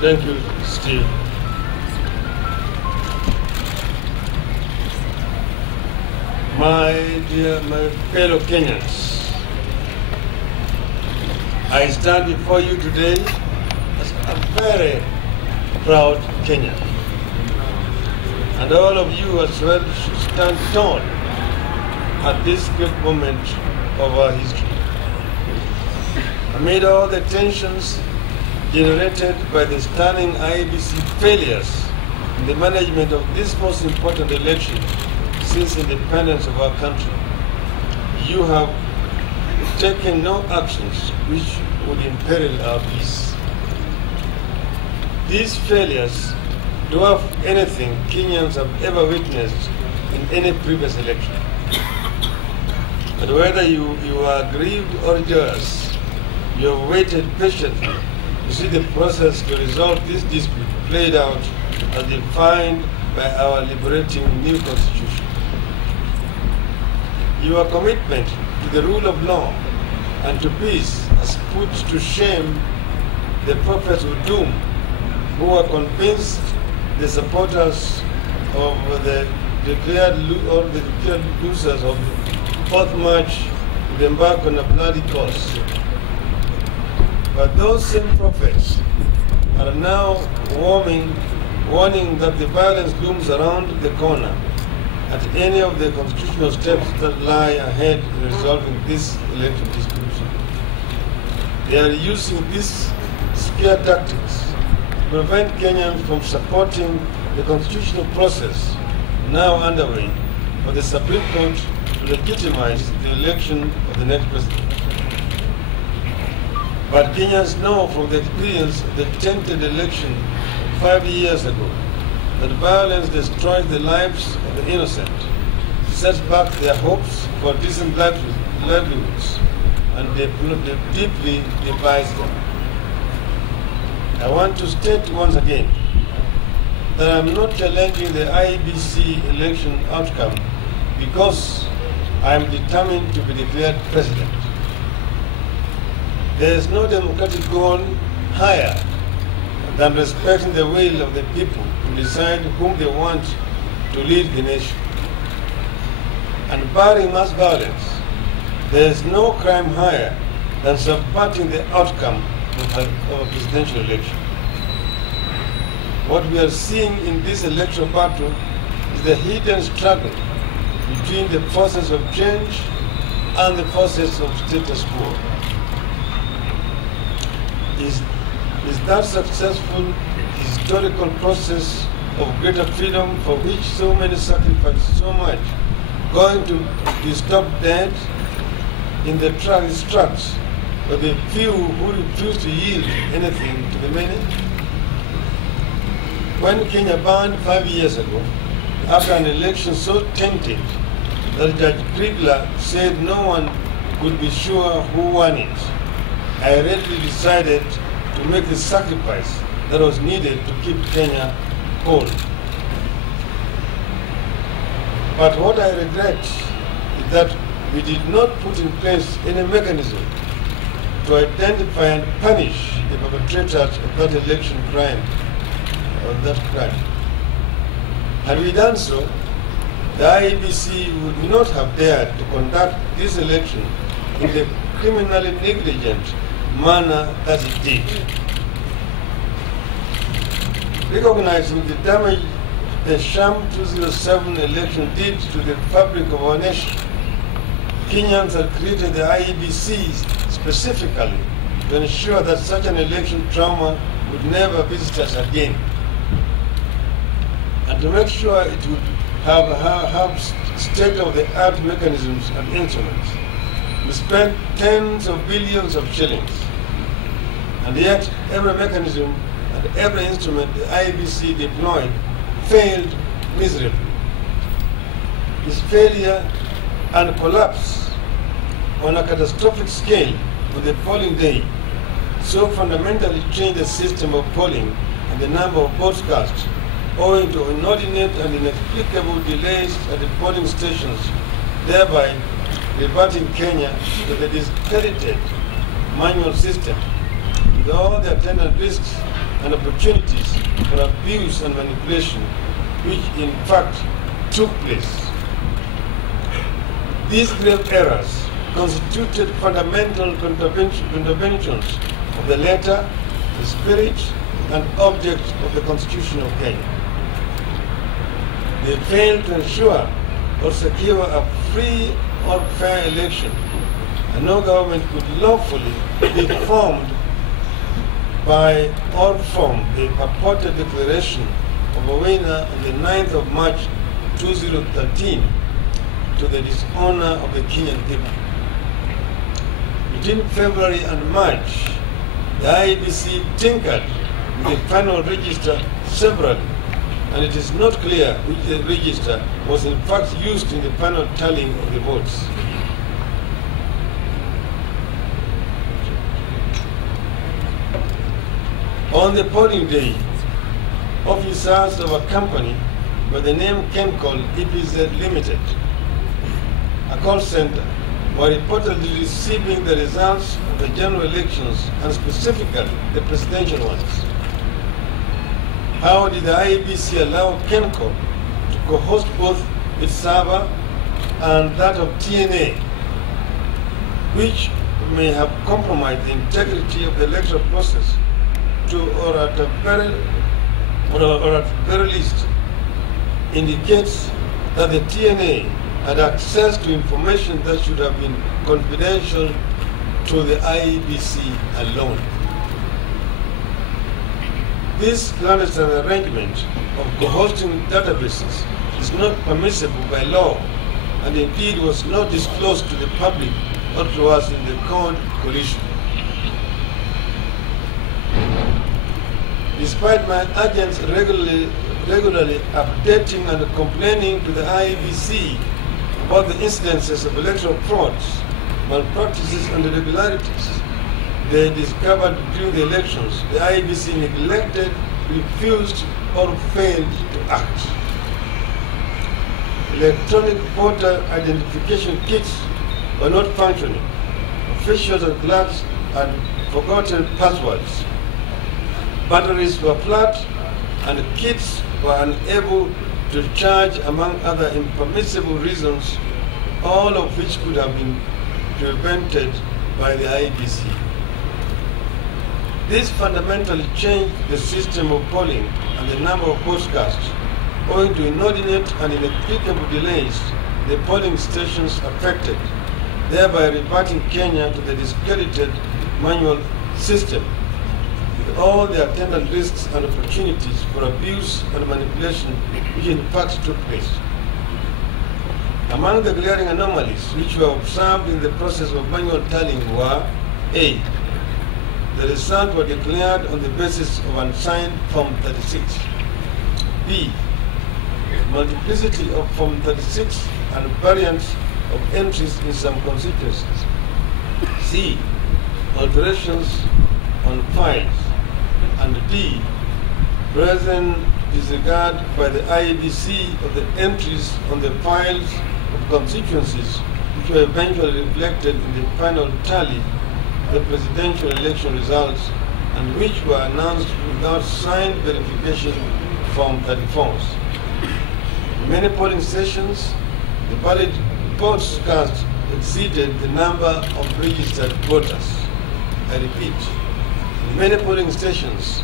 Thank you, Steve. My fellow Kenyans, I stand before you today as a very proud Kenyan. And all of you as well should stand tall at this great moment of our history. Amid all the tensions generated by the stunning IEBC failures in the management of this most important election since independence of our country, you have taken no actions which would imperil our peace. These failures dwarf anything Kenyans have ever witnessed in any previous election. But whether you are grieved or joyous, you have waited patiently to see the process to resolve this dispute played out as defined by our liberating new constitution. Your commitment to the rule of law and to peace has put to shame the prophets of doom who are convinced the supporters of the declared losers of the fourth march would embark on a bloody course. But those same prophets are now warning that the violence looms around the corner at any of the constitutional steps that lie ahead in resolving this election dispute. They are using these scare tactics to prevent Kenyans from supporting the constitutional process now underway for the Supreme Court to legitimize the election of the next president. But Kenyans know from the experience of the tainted election 5 years ago that violence destroys the lives of the innocent, sets back their hopes for decent livelihoods, and deeply divides them. I want to state once again that I am not challenging the IEBC election outcome because I am determined to be declared president. There is no democratic goal higher than respecting the will of the people to decide whom they want to lead the nation. And barring mass violence, there is no crime higher than subverting the outcome of a presidential election. What we are seeing in this electoral battle is the hidden struggle between the forces of change and the forces of status quo. Is that successful historical process of greater freedom for which so many sacrificed so much going to be stopped dead in the tracks by the few who refuse to yield anything to the many? When Kenya burned 5 years ago, after an election so tainted that Judge Krigler said no one could be sure who won it, I readily decided to make the sacrifice that was needed to keep Kenya whole. But what I regret is that we did not put in place any mechanism to identify and punish the perpetrators of that election crime, Had we done so, the IEBC would not have dared to conduct this election in the criminally negligent manner that it did. Recognizing the damage the sham 2007 election did to the fabric of our nation, Kenyans had created the IEBC specifically to ensure that such an election trauma would never visit us again, and to make sure it would have state-of-the-art mechanisms and instruments. We spent tens of billions of shillings, and yet every mechanism and every instrument the IEBC deployed failed miserably. This failure and collapse on a catastrophic scale on the polling day so fundamentally changed the system of polling and the number of votes cast, owing to inordinate and inexplicable delays at the polling stations, thereby reverting Kenya to the discredited manual system with all the attendant risks and opportunities for abuse and manipulation, which in fact took place. These grave errors constituted fundamental contraventions of the letter, the spirit, and object of the Constitution of Kenya. They failed to ensure or secure a free or fair election, and no government could lawfully be formed by or from the purported declaration of a winner on the 9th of March 2013 to the dishonor of the Kenyan people. Between February and March, the IEBC tinkered with the final register severally, and it is not clear which register was in fact used in the final tallying of the votes. On the polling day, officers of a company by the name Kencol EPZ Limited, a call center, were reportedly receiving the results of the general elections, and specifically the presidential ones. How did the IEBC allow Kencol to co-host both its server and that of TNA, which may have compromised the integrity of the electoral process, or at very least indicates that the TNA had access to information that should have been confidential to the IEBC alone. This clandestine arrangement of co-hosting databases is not permissible by law, and indeed was not disclosed to the public or to us in the Code Coalition. Despite my agents regularly updating and complaining to the IEBC about the incidences of electoral frauds, malpractices, and irregularities they discovered during the elections, the IEBC neglected, refused, or failed to act. Electronic voter identification kits were not functioning. Officials and clerks had forgotten passwords. Batteries were flat, and kits were unable to charge, among other impermissible reasons, all of which could have been prevented by the IEBC. This fundamentally changed the system of polling and the number of votes cast, owing to inordinate and inexplicable delays in the polling stations affected, thereby reverting Kenya to the discredited manual system, with all the attendant risks and opportunities for abuse and manipulation which in fact took place. Among the glaring anomalies which were observed in the process of manual tallying were: A, the results were declared on the basis of unsigned Form 36. B, multiplicity of Form 36 and variants of entries in some constituencies. C, alterations on files. And D, present disregard by the IEBC of the entries on the files of constituencies which were eventually reflected in the final tally of the presidential election results and which were announced without signed verification Form 34s. In many polling stations, the valid votes cast exceeded the number of registered voters. I repeat, in many polling stations,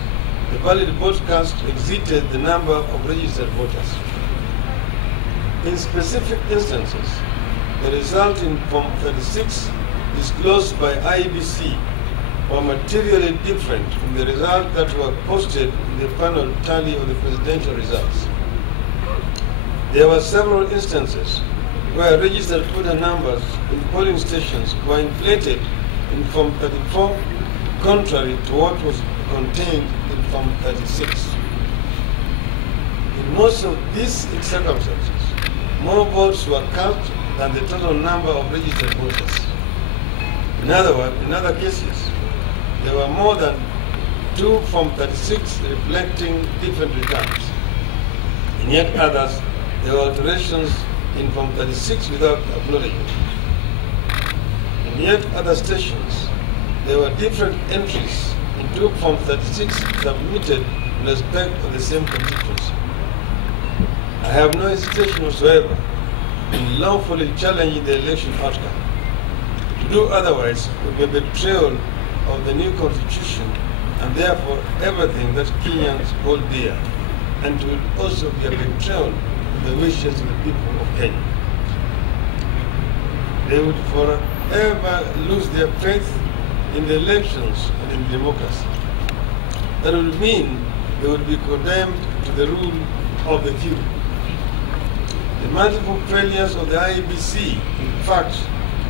the valid vote cast exceeded the number of registered voters. In specific instances, the result in Form 36 disclosed by IEBC were materially different from the result that were posted in the final tally of the presidential results. There were several instances where registered voter numbers in polling stations were inflated in Form 34, contrary to what was contained in Form 36. In most of these circumstances, more votes were cast than the total number of registered voters. In other words, in other cases, there were more than 2 Form 36 reflecting different returns. In yet others, there were alterations in Form 36 without acknowledgement. In yet other stations, there were different entries in two Form 36 submitted in respect of the same constituency. I have no hesitation whatsoever in lawfully challenging the election outcome. To do otherwise would be a betrayal of the new constitution and therefore everything that Kenyans hold dear, and it would also be a betrayal of the wishes of the people of Kenya. They would forever lose their faith in the elections and in democracy. That would mean they would be condemned to the rule of the few. The multiple failures of the IEBC, in fact,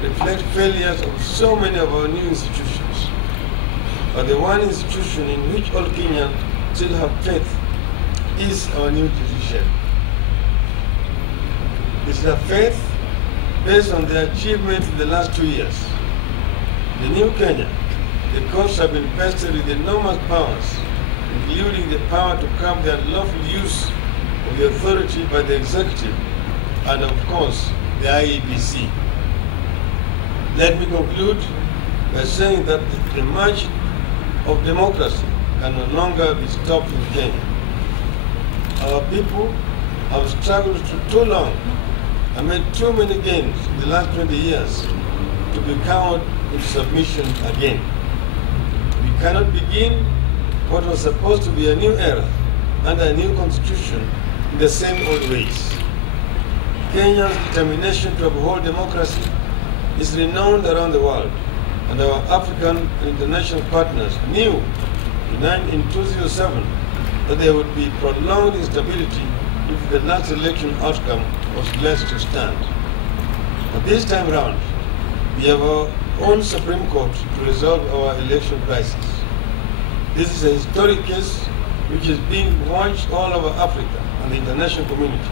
reflect failures of so many of our new institutions. But the one institution in which all Kenyans still have faith is our new judicial. It's a faith based on the achievements in the last 2 years. In the new Kenya, the courts have been vested with enormous powers, including the power to curb the unlawful use of the authority by the executive and, of course, the IEBC. Let me conclude by saying that the march of democracy can no longer be stopped in Kenya. Our people have struggled for too long and made too many gains in the last 20 years to be cowed into submission again. We cannot begin what was supposed to be a new era under a new constitution in the same old ways. Kenya's determination to uphold democracy is renowned around the world, and our African and international partners knew in 2007 that there would be prolonged instability if the last election outcome was blessed to stand. But this time round, we have our own Supreme Court to resolve our election crisis. This is a historic case which is being watched all over Africa and the international community.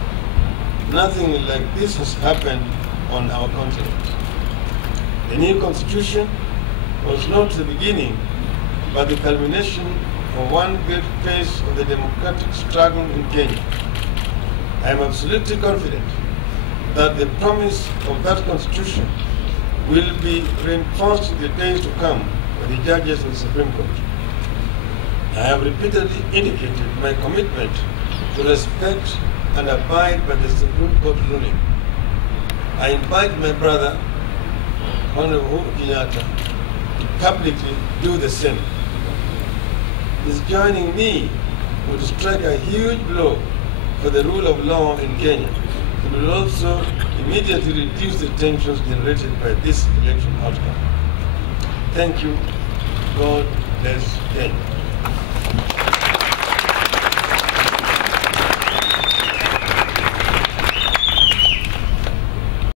Nothing like this has happened on our continent. The new constitution was not the beginning, but the culmination of one great phase of the democratic struggle in Kenya. I am absolutely confident that the promise of that constitution will be reinforced in the days to come by the judges of the Supreme Court. I have repeatedly indicated my commitment to respect and abide by the Supreme Court ruling. I invite my brother, Honorable Kenyatta, to publicly do the same. His joining me would strike a huge blow for the rule of law in Kenya. It will also immediately reduce the tensions generated by this election outcome. Thank you. God bless Kenya.